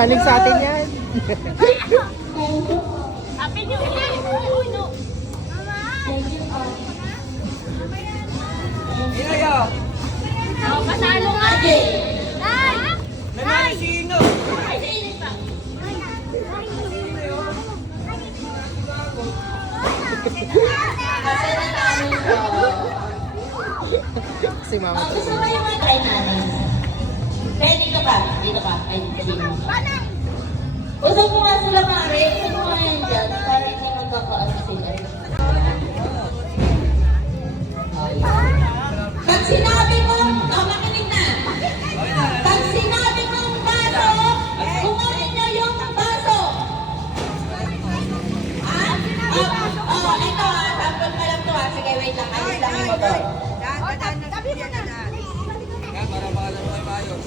galing sa atin yan. Happy New Year! Uno! Inayo! Oh, pasalo nga! Nay! Nanalo si Ino! Ay, sino pa? Si mama. Gusto mo yung mga try natin? Kaya dito ka. Dito ka. Ay, dito mo. Usap mo nga sila, Mare. Usap mo nga yan dyan. Para hindi magkakaano sila. Pag sinabi mo, makinig na. Pag sinabi mong baso, kumain niyo yung baso. Ah? Oh, ito ha. Sample pa lang to ha. Sige, wait lang. Ayos lang yung motor. Yan, para makalam tayo maayos.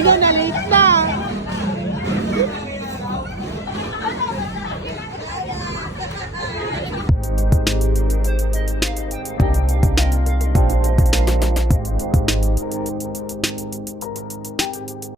Sino na